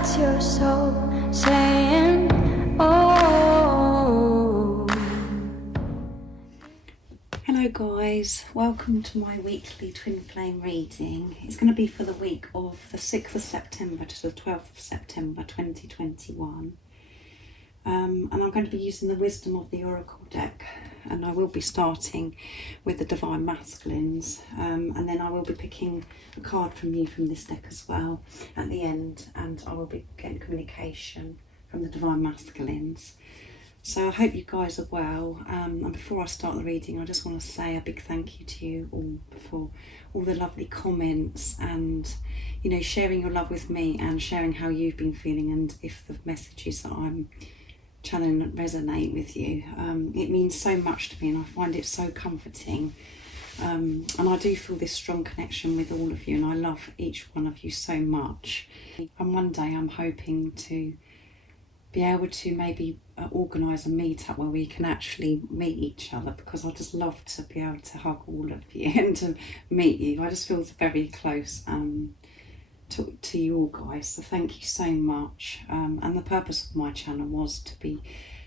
That's your soul saying, oh. Hello guys, welcome to my weekly twin flame reading. It's going to be for the week of the 6th of September to the 12th of September 2021. And I'm going to be using the Wisdom of the Oracle deck, and I will be starting with the Divine Masculines, and then I will be picking a card from you from this deck as well at the end, and I will be getting communication from the Divine Masculines. So I hope you guys are well, and before I start the reading I just want to say a big thank you to you all for all the lovely comments and, you know, sharing your love with me and sharing how you've been feeling, and if the messages that I'm channeling resonate with you. It means so much to me, and I find it so comforting, and I do feel this strong connection with all of you, and I love each one of you so much. And one day I'm hoping to be able to maybe organise a meet-up where we can actually meet each other, because I just love to be able to hug all of you and to meet you. I just feel very close to you all guys, so thank you so much. And the purpose of my channel was to be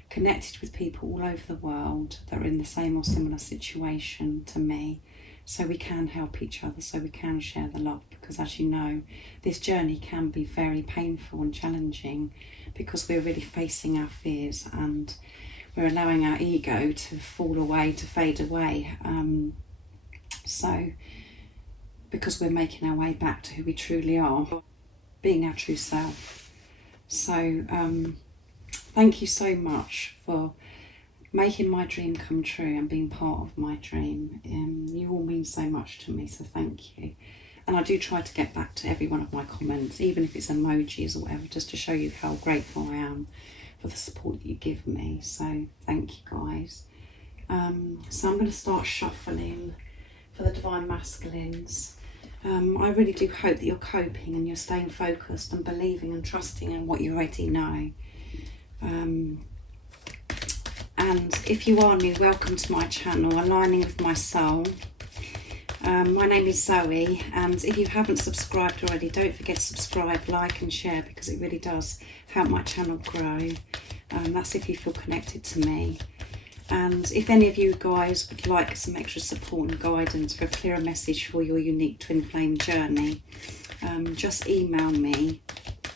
connected with people all over the world that are in the same or similar situation to me, so we can help each other, so we can share the love, because as you know, this journey can be very painful and challenging, because we're really facing our fears and we're allowing our ego to fall away, to fade away, because we're making our way back to who we truly are, being our true self. So thank you so much for making my dream come true and being part of my dream. You all mean so much to me, so thank you. And I do try to get back to every one of my comments, even if it's emojis or whatever, just to show you how grateful I am for the support that you give me. So thank you guys. So I'm going to start shuffling for the Divine Masculines. I really do hope that you're coping and you're staying focused and believing and trusting in what you already know. And if you are new, welcome to my channel, Aligning with My Soul. My name is Zoe, and if you haven't subscribed already, don't forget to subscribe, like and share, because it really does help my channel grow. That's if you feel connected to me. And if any of you guys would like some extra support and guidance for a clearer message for your unique twin flame journey, just email me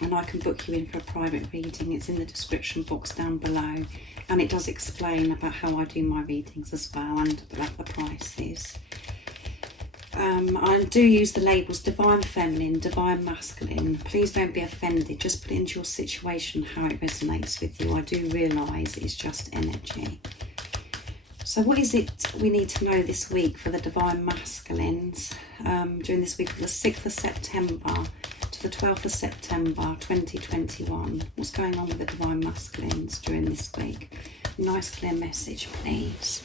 and I can book you in for a private reading. It's in the description box down below, and it does explain about how I do my readings as well, and about the prices. I do use the labels Divine Feminine, Divine Masculine. Please don't be offended, just put it into your situation how it resonates with you. I do realise it's just energy. So what is it we need to know this week for the Divine Masculines during this week from the 6th of September to the 12th of September 2021? What's going on with the Divine Masculines during this week? Nice clear message, please.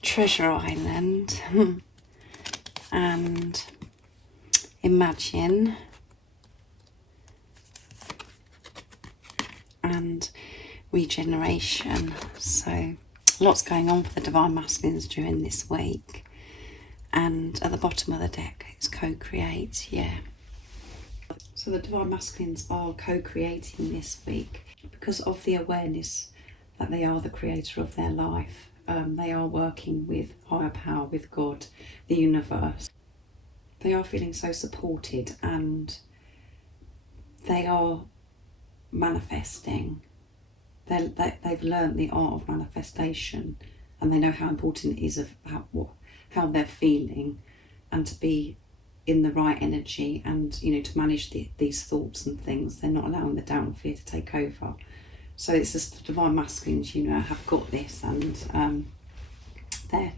Treasure Island and Imagine and Regeneration. So lots going on for the Divine Masculines during this week. And at the bottom of the deck it's co-create. Yeah, so the Divine Masculines are co-creating this week because of the awareness that they are the creator of their life. They are working with higher power, with God, the universe. They are feeling so supported, and they are manifesting. They've learned the art of manifestation, and they know how important it is of how they're feeling, and to be in the right energy, and, you know, to manage these thoughts and things. They're not allowing the doubt and fear to take over. So it's just the Divine Masculines, you know, have got this, and they're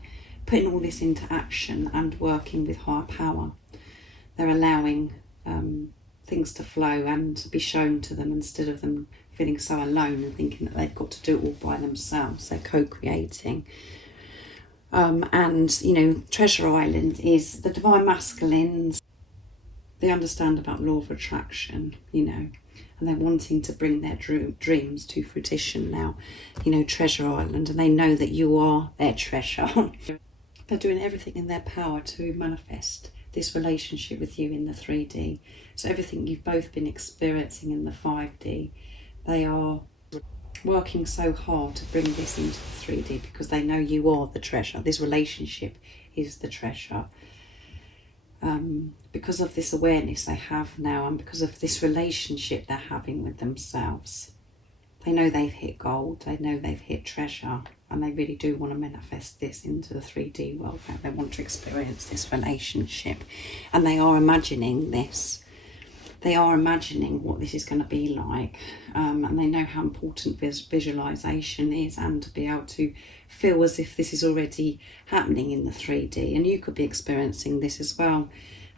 putting all this into action and working with higher power. They're allowing things to flow and to be shown to them, instead of them feeling so alone and thinking that they've got to do it all by themselves. They're co-creating. And, you know, Treasure Island is the Divine Masculines. They understand about law of attraction, you know, and they're wanting to bring their dreams to fruition now. You know, Treasure Island, and they know that you are their treasure. They're doing everything in their power to manifest this relationship with you in the 3D. So everything you've both been experiencing in the 5D, they are working so hard to bring this into the 3D because they know you are the treasure. This relationship is the treasure. Because of this awareness they have now, and because of this relationship they're having with themselves, they know they've hit gold, they know they've hit treasure, and they really do want to manifest this into the 3D world now. They want to experience this relationship, and they are imagining this. They are imagining what this is going to be like, and they know how important visualization is, and to be able to feel as if this is already happening in the 3D. And you could be experiencing this as well,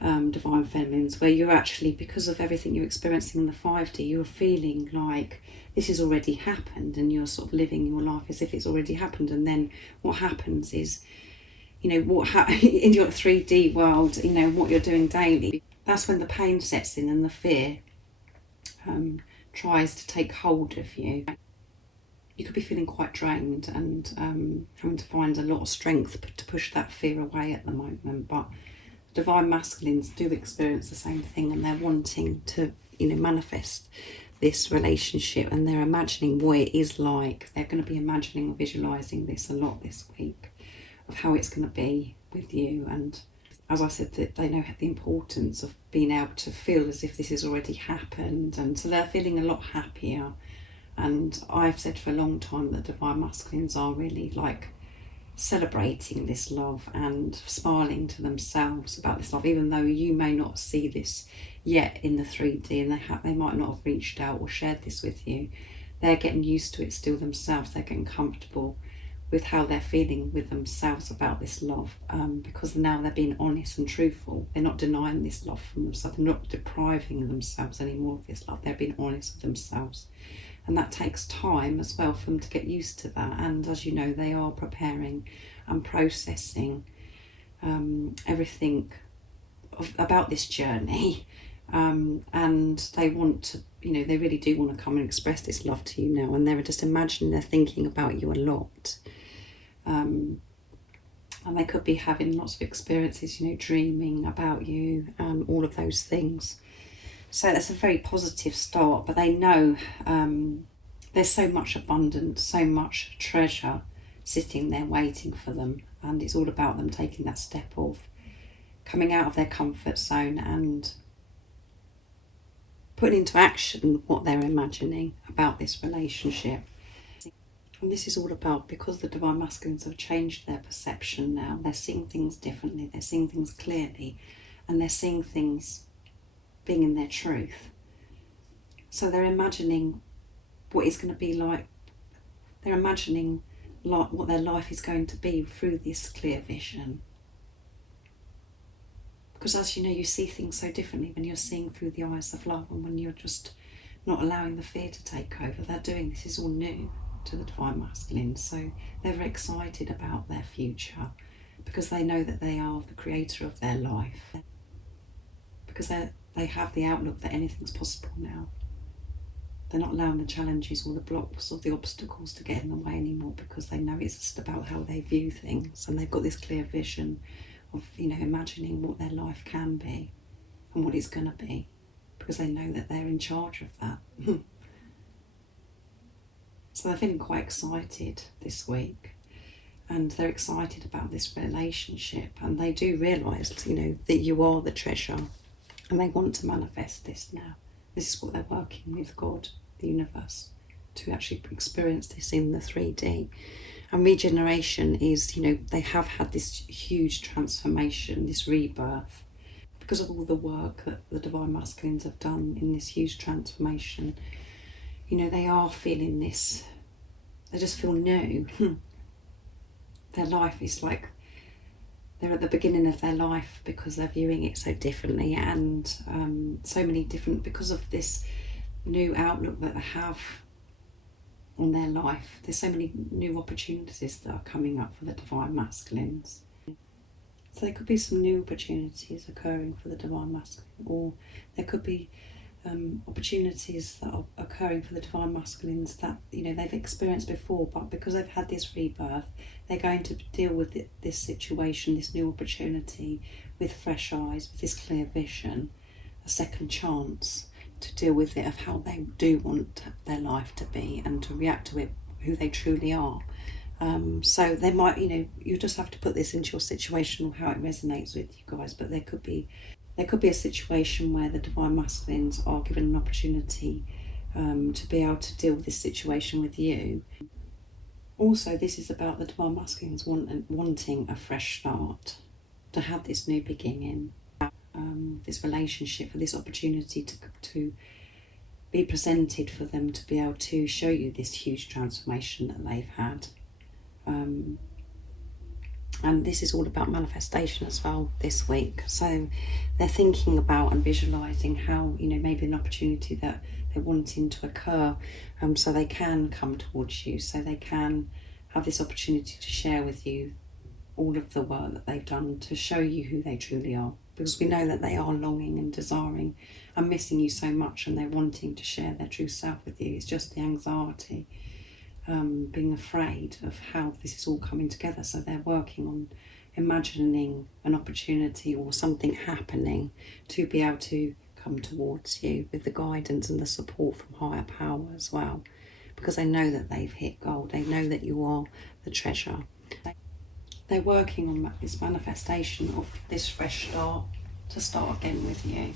Divine Feminines, where you're actually, because of everything you're experiencing in the 5D, you're feeling like this has already happened, and you're sort of living your life as if it's already happened. And then what happens is, you know, in your 3D world, you know, what you're doing daily, that's when the pain sets in and the fear tries to take hold of you. You could be feeling quite drained and having to find a lot of strength to push that fear away at the moment. But Divine Masculines do experience the same thing, and they're wanting to, you know, manifest this relationship, and they're imagining what it is like. They're going to be imagining or visualising this a lot this week, of how it's going to be with you. And as I said, that they know the importance of being able to feel as if this has already happened, and so they're feeling a lot happier. And I've said for a long time that Divine Masculines are really like celebrating this love and smiling to themselves about this love, even though you may not see this yet in the 3D, and they might not have reached out or shared this with you. They're getting used to it still themselves. They're getting comfortable with how they're feeling with themselves about this love, because now they're being honest and truthful. They're not denying this love from themselves. They're not depriving themselves anymore of this love. They're being honest with themselves. And that takes time as well for them to get used to that. And as you know, they are preparing and processing everything about this journey. And they want to, you know, they really do want to come and express this love to you now. And they're just imagining, they're thinking about you a lot. And they could be having lots of experiences, you know, dreaming about you, all of those things. So that's a very positive start, but they know there's so much abundance, so much treasure sitting there waiting for them, and it's all about them taking that step of coming out of their comfort zone and putting into action what they're imagining about this relationship. And this is all about, because the Divine Masculines have changed their perception now, they're seeing things differently, they're seeing things clearly, and they're seeing things being in their truth. So they're imagining what it's going to be like. They're imagining what their life is going to be through this clear vision. Because as you know, you see things so differently when you're seeing through the eyes of love, and when you're just not allowing the fear to take over. They're doing this is all new to the Divine Masculines, so they're very excited about their future, because they know that they are the creator of their life, because they have the outlook that anything's possible now. They're not allowing the challenges or the blocks or the obstacles to get in the way anymore, because they know it's just about how they view things, and they've got this clear vision of, you know, imagining what their life can be and what it's going to be, because they know that they're in charge of that. So they're feeling quite excited this week, and they're excited about this relationship, and they do realise, you know, that you are the treasure, and they want to manifest this now. This is what they're working with God, the universe, to actually experience this in the 3D. And regeneration is, you know, they have had this huge transformation, this rebirth, because of all the work that the Divine Masculines have done in this huge transformation. You know, they are feeling this, they just feel new. Their life is like, they're at the beginning of their life, because they're viewing it so differently, and so many different, because of this new outlook that they have on their life. There's so many new opportunities that are coming up for the Divine Masculines. So there could be some new opportunities occurring for the Divine Masculine, or there could be opportunities that are occurring for the Divine Masculines that, you know, they've experienced before, but because they've had this rebirth, they're going to deal with this situation, this new opportunity, with fresh eyes, with this clear vision, a second chance to deal with it of how they do want their life to be and to react to it, who they truly are. So they might, you know, you just have to put this into your situation or how it resonates with you guys, but there could be a situation where the Divine Masculines are given an opportunity to be able to deal with this situation with you. Also, this is about the Divine Masculines wanting a fresh start, to have this new beginning, this relationship, for this opportunity to be presented for them, to be able to show you this huge transformation that they've had. And this is all about manifestation as well this week. So they're thinking about and visualising how, you know, maybe an opportunity that they're wanting to occur, so they can come towards you, so they can have this opportunity to share with you all of the work that they've done to show you who they truly are. Because we know that they are longing and desiring and missing you so much, and they're wanting to share their true self with you. It's just the anxiety, being afraid of how this is all coming together. So they're working on imagining an opportunity or something happening to be able to come towards you with the guidance and the support from higher power as well, because they know that they've hit gold. They know that you are the treasure. They're working on this manifestation of this fresh start, to start again with you.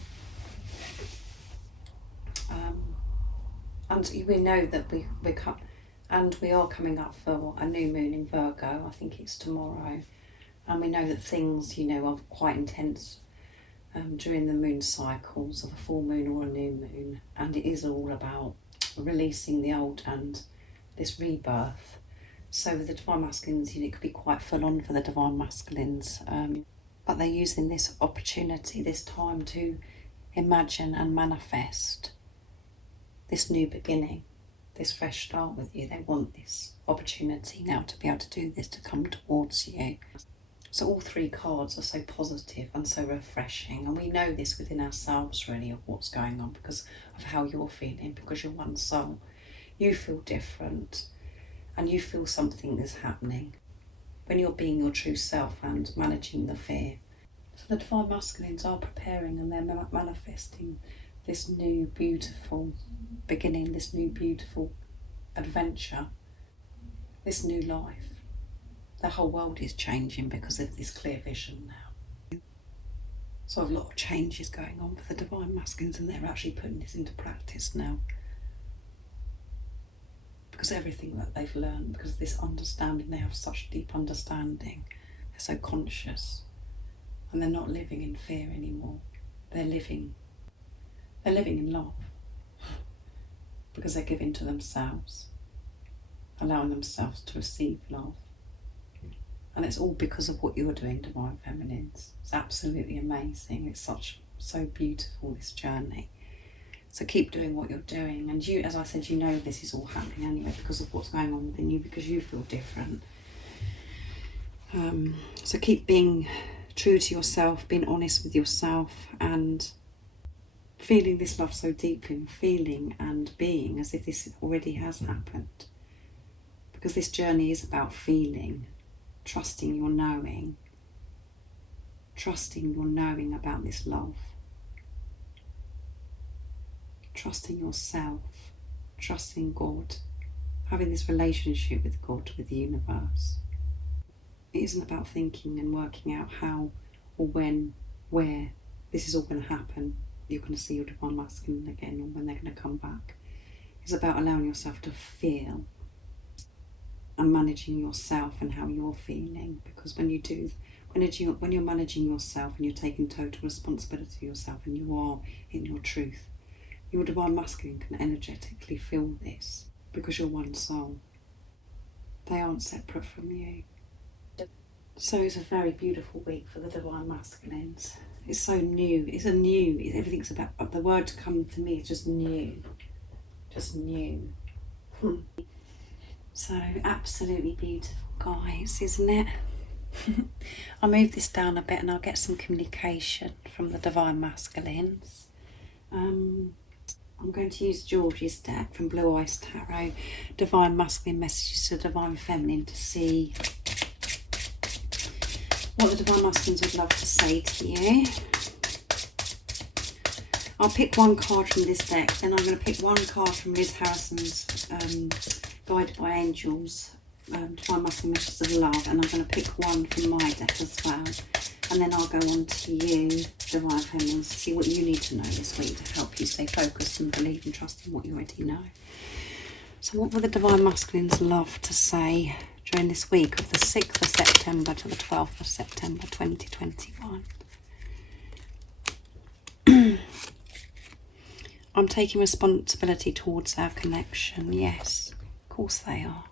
And we know that we are coming up for a new moon in Virgo. I think it's tomorrow. And we know that things, you know, are quite intense during the moon cycles of a full moon or a new moon. And it is all about releasing the old and this rebirth. So with the Divine Masculines, you know, it could be quite full on for the Divine Masculines. But they're using this opportunity, this time, to imagine and manifest this new beginning, this fresh start with you. They want this opportunity now to be able to do this, to come towards you. So all three cards are so positive and so refreshing, and we know this within ourselves really of what's going on because of how you're feeling, because you're one soul. You feel different and you feel something is happening when you're being your true self and managing the fear. So the Divine Masculines are preparing and they're manifesting this new beautiful beginning, this new beautiful adventure, this new life. The whole world is changing because of this clear vision now. So a lot of change is going on for the Divine Masculines, and they're actually putting this into practice now. Because everything that they've learned, because of this understanding, they have such deep understanding. They're so conscious, and they're not living in fear anymore. They're living in love, because they're giving to themselves, allowing themselves to receive love. And it's all because of what you're doing, Divine Feminines. It's absolutely amazing. It's so beautiful, this journey. So keep doing what you're doing. And you, as I said, you know this is all happening anyway because of what's going on within you, because you feel different. So keep being true to yourself, being honest with yourself, and feeling this love so deeply, feeling and being as if this already has happened. Because this journey is about feeling, trusting your knowing about this love, trusting yourself, trusting God, having this relationship with God, with the universe. It isn't about thinking and working out how or when, where this is all going to happen. You're going to see your Divine Masculine again, or when they're going to come back. It's about allowing yourself to feel and managing yourself and how you're feeling. Because when you're managing yourself and you're taking total responsibility for yourself and you are in your truth, your Divine Masculine can energetically feel this, because you're one soul. They aren't separate from you. So it's a very beautiful week for the Divine Masculines. It's so new. Everything's about, the word to come to me is just new. Just new. So absolutely beautiful, guys, isn't it? I'll move this down a bit and I'll get some communication from the Divine Masculines. I'm going to use George's deck from Blue Ice Tarot, Divine Masculine Messages to Divine Feminine, to see what the Divine Masculines would love to say to you. I'll pick one card from this deck, then I'm going to pick one card from Liz Harrison's Guided by Angels, Divine Masculine Messages of Love, and I'm going to pick one from my deck as well. And then I'll go on to you, Divine Feminines, to see what you need to know this week to help you stay focused and believe and trust in what you already know. So what will the Divine Masculines love to say during this week of the 6th of September to the 12th of September 2021? I'm taking responsibility towards our connection. Yes, of course they are.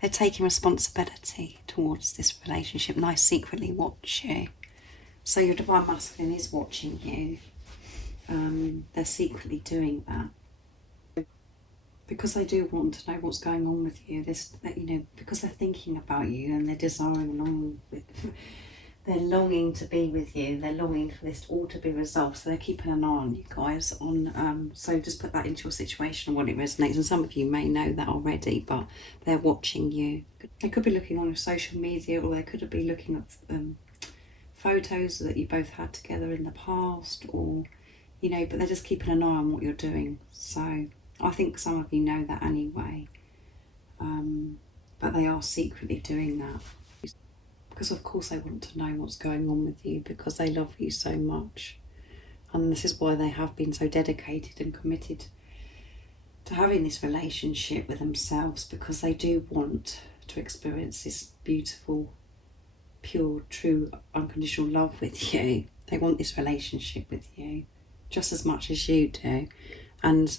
They're taking responsibility towards this relationship, and I secretly watch you. So your Divine Masculine is watching you. They're secretly doing that because they do want to know what's going on with you. Because they're thinking about you and they're desiring they're longing to be with you. They're longing for this all to be resolved. So they're keeping an eye on you guys. So just put that into your situation and what it resonates. And some of you may know that already, but they're watching you. They could be looking on your social media, or they could be looking at photos that you both had together in the past, or but they're just keeping an eye on what you're doing. So I think some of you know that anyway, but they are secretly doing that. Because of course they want to know what's going on with you, because they love you so much. And this is why they have been so dedicated and committed to having this relationship with themselves, because they do want to experience this beautiful, pure, true, unconditional love with you. They want this relationship with you just as much as you do. And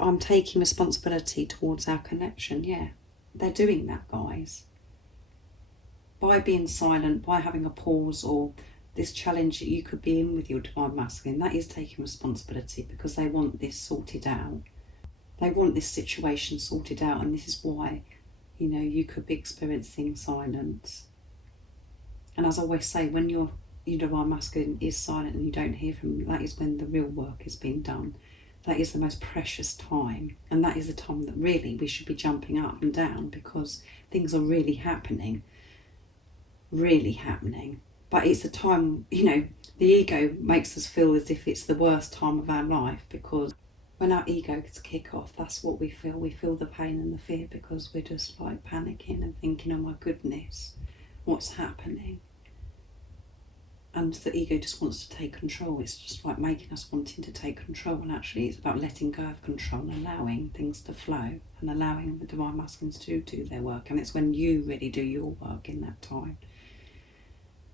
I'm taking responsibility towards our connection. Yeah, they're doing that, guys. By being silent, by having a pause, or this challenge that you could be in with your Divine Masculine, that is taking responsibility, because they want this sorted out. They want this situation sorted out, and this is why, you could be experiencing silence. And as I always say, when your Divine Masculine is silent and you don't hear from them, that is when the real work is being done. That is the most precious time, and that is the time that really we should be jumping up and down, because things are really happening. But it's the time, the ego makes us feel as if it's the worst time of our life, because when our egos kick off, that's what we feel the pain and the fear, because we're just like panicking and thinking, oh my goodness, what's happening? And the ego just wants to take control. It's just like making us wanting to take control, and actually it's about letting go of control and allowing things to flow, and allowing the Divine Masculines to do their work. And it's when you really do your work in that time,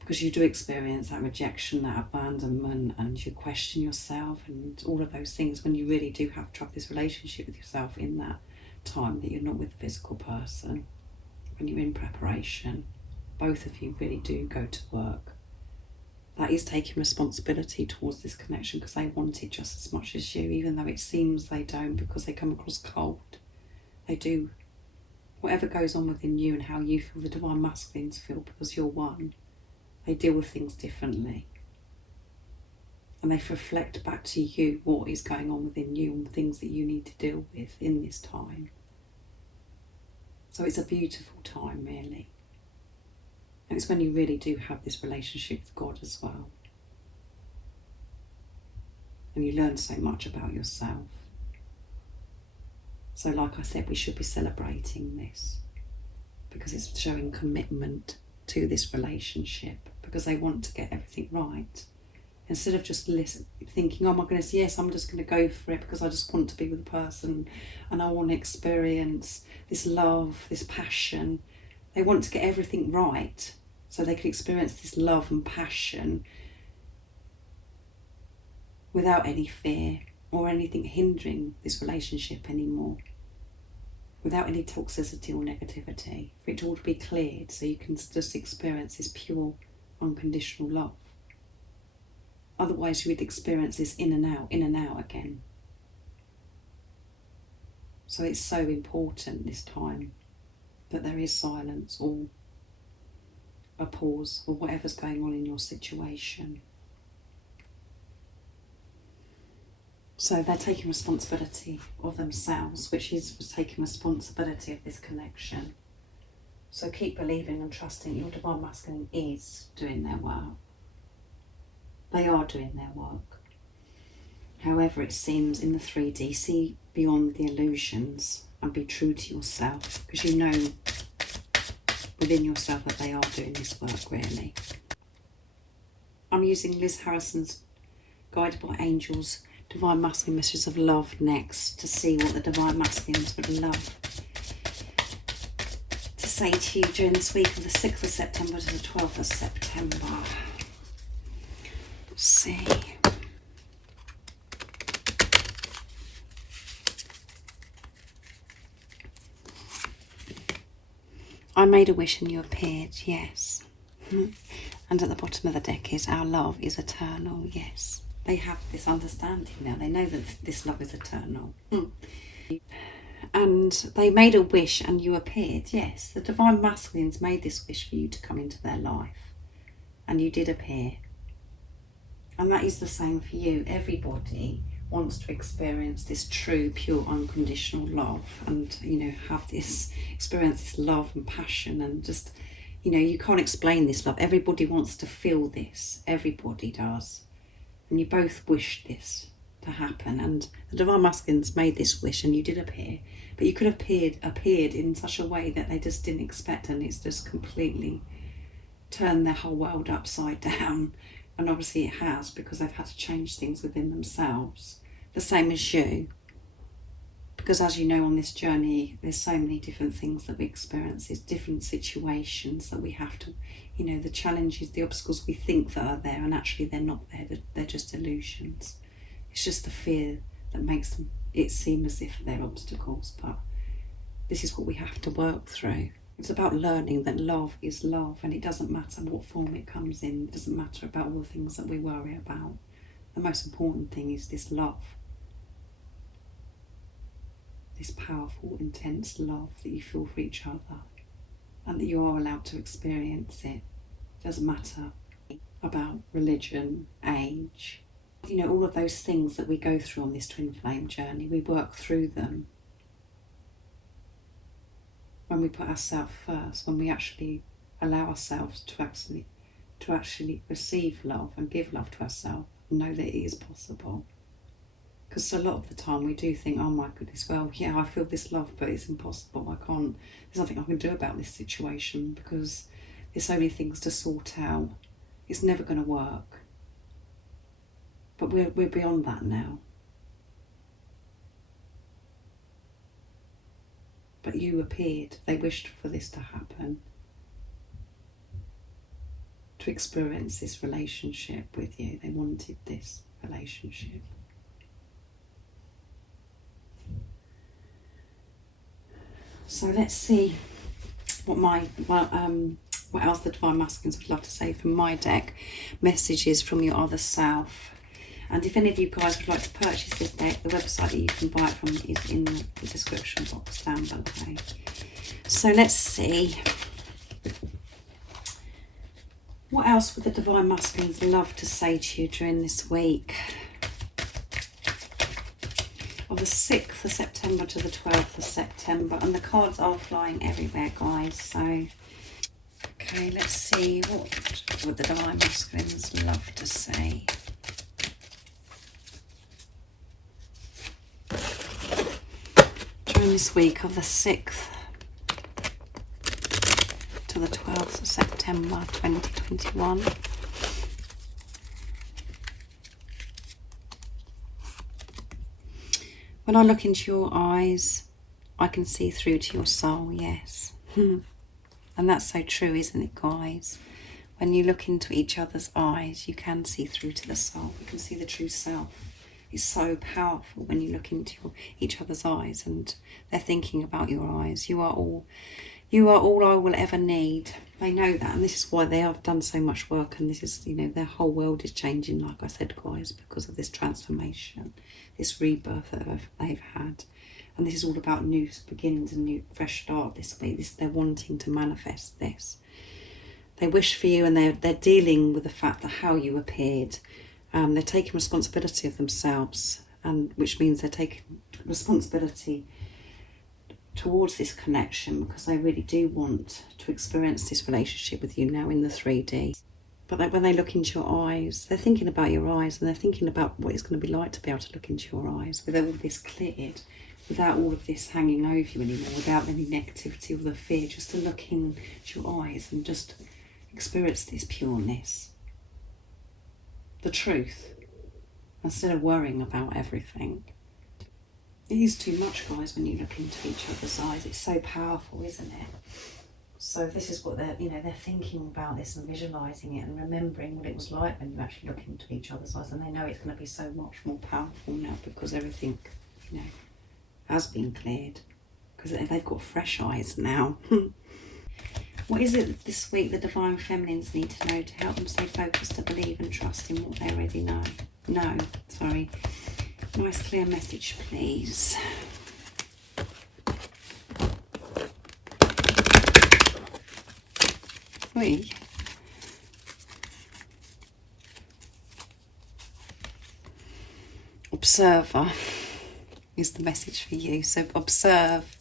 because you do experience that rejection, that abandonment, and you question yourself and all of those things, when you really do have to have this relationship with yourself in that time that you're not with a physical person, when you're in preparation. Both of you really do go to work. That is taking responsibility towards this connection, because they want it just as much as you, even though it seems they don't, because they come across cold. They do. Whatever goes on within you and how you feel, the Divine Masculines feel, because you're one. They deal with things differently, and they reflect back to you what is going on within you and the things that you need to deal with in this time. So it's a beautiful time, really. And it's when you really do have this relationship with God as well, and you learn so much about yourself. So like I said, we should be celebrating this, because it's showing commitment to this relationship, because they want to get everything right, instead of just thinking, oh my goodness, yes, I'm just going to go for it because I just want to be with the person and I want to experience this love, this passion. They want to get everything right so they can experience this love and passion without any fear or anything hindering this relationship anymore, without any toxicity or negativity, for it all to be cleared so you can just experience this pure, unconditional love. Otherwise you would experience this in and out again. So it's so important this time that there is silence or a pause or whatever's going on in your situation. So they're taking responsibility of themselves, which is taking responsibility of this connection. So keep believing and trusting your divine masculine is doing their work. They are doing their work. However it seems in the 3D, see beyond the illusions and be true to yourself, because you know within yourself that they are doing this work, really. I'm using Liz Harrison's Guided by Angels Divine Masculine Messages of Love next to see what the Divine Masculines would love to say to you during this week of the 6th of September to the 12th of September. Let's see. I made a wish and you appeared, yes. And at the bottom of the deck is our love is eternal, yes. They have this understanding now. They know that this love is eternal. And they made a wish and you appeared, yes. The Divine Masculines made this wish for you to come into their life. And you did appear. And that is the same for you. Everybody wants to experience this true, pure, unconditional love. And, you know, have this, experience this love and passion and just, you know, you can't explain this love. Everybody wants to feel this. Everybody does. And you both wished this to happen, and the Divine Masculines made this wish and you did appear, but you could have appeared in such a way that they just didn't expect, and it's just completely turned their whole world upside down. And obviously it has, because they've had to change things within themselves, the same as you, because as you know, on this journey there's so many different things that we experience. There's different situations that we have to, you know, the challenges, the obstacles we think that are there, and actually they're not there. They're just illusions. It's just the fear that makes it seem as if they're obstacles, but this is what we have to work through. It's about learning that love is love, and it doesn't matter what form it comes in. It doesn't matter about all the things that we worry about. The most important thing is this love. This powerful, intense love that you feel for each other, and that you are allowed to experience it. It doesn't matter about religion, age, you know, all of those things that we go through on this twin flame journey. We work through them when we put ourselves first, when we actually allow ourselves to actually receive love and give love to ourselves and know that it is possible. Because a lot of the time we do think, oh my goodness, well, yeah, I feel this love, but it's impossible. There's nothing I can do about this situation because there's so many things to sort out. It's never going to work. But we're beyond that now. But you appeared. They wished for this to happen. To experience this relationship with you. They wanted this relationship. So let's see what else the Divine Masculines would love to say from my deck. Messages from your other self. And if any of you guys would like to purchase this deck, the website that you can buy it from is in the description box down below. So let's see. What else would the Divine Masculines love to say to you during this week? Of the 6th of September to the 12th of September. And the cards are flying everywhere, guys. So, okay, let's see. What would the Divine Masculines love to say? During this week of the 6th to the 12th of September 2021. When I look into your eyes, I can see through to your soul, yes. And that's so true, isn't it, guys? When you look into each other's eyes, you can see through to the soul. You can see the true self. It's so powerful when you look into each other's eyes and they're thinking about your eyes. You are all I will ever need. They know that, and this is why they have done so much work, and this is, you know, their whole world is changing, like I said, guys, because of this transformation, this rebirth that they've had. And this is all about new beginnings and new fresh start this week. They're wanting to manifest this. They wish for you, and they're dealing with the fact that how you appeared. They're taking responsibility of themselves. and which means they're taking responsibility towards this connection, because they really do want to experience this relationship with you now in the 3D. But when they look into your eyes, they're thinking about your eyes, and they're thinking about what it's going to be like to be able to look into your eyes with all this cleared, without all of this hanging over you anymore, without any negativity or the fear, just to look into your eyes and just experience this pureness, the truth, instead of worrying about everything. It is too much, guys, when you look into each other's eyes. It's so powerful, isn't it? So this is what they're thinking about this and visualising it and remembering what it was like when you actually look into each other's eyes, and they know it's going to be so much more powerful now, because everything, has been cleared, because they've got fresh eyes now. What is it this week the Divine Feminines need to know to help them stay focused, to believe and trust in what they already know? Nice clear message, please. Oi. Observer is the message for you. So observe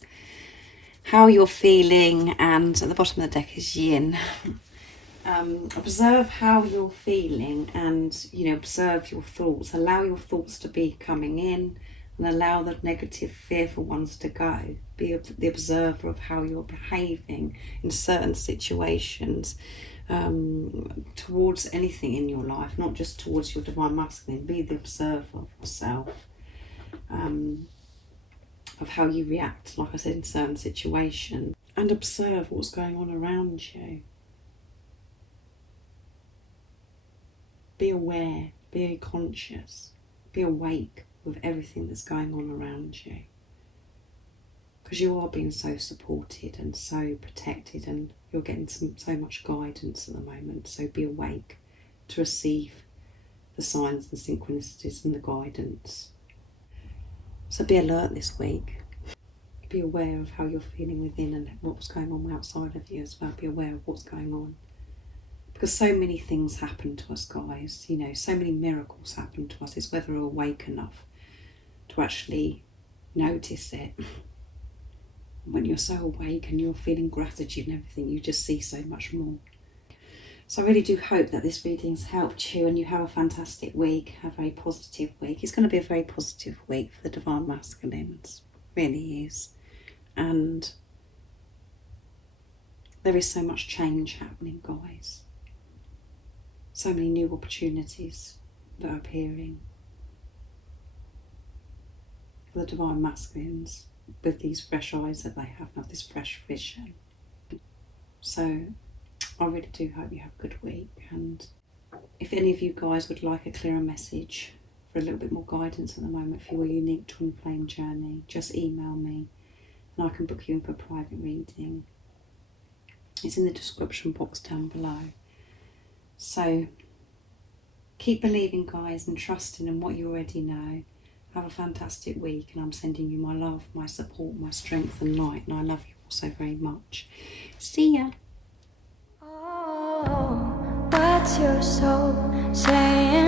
how you're feeling, and at the bottom of the deck is yin. Observe how you're feeling, and observe your thoughts. Allow your thoughts to be coming in, and allow the negative, fearful ones to go. Be the observer of how you're behaving in certain situations, towards anything in your life, not just towards your divine masculine. Be the observer of yourself, of how you react, like I said, in certain situations, and observe what's going on around you. Be aware, be conscious, be awake with everything that's going on around you, because you are being so supported and so protected, and you're getting so much guidance at the moment. So be awake to receive the signs and synchronicities and the guidance. So be alert this week. Be aware of how you're feeling within and what's going on outside of you as well. Be aware of what's going on. Because so many things happen to us, guys. So many miracles happen to us. It's whether we're awake enough to actually notice it. When you're so awake and you're feeling gratitude and everything, you just see so much more. So I really do hope that this reading's helped you, and you have a fantastic week, a very positive week. It's going to be a very positive week for the Divine Masculines. It really is. And there is so much change happening, guys. So many new opportunities that are appearing for the Divine Masculines, with these fresh eyes that they have now, this fresh vision. So I really do hope you have a good week, and if any of you guys would like a clearer message for a little bit more guidance at the moment for your unique twin flame journey, just email me and I can book you in for a private reading. It's in the description box down below. So keep believing, guys, and trusting in what you already know. Have a fantastic week, and I'm sending you my love, my support, my strength and light, and I love you all so very much. See ya. Oh, what's your soul saying?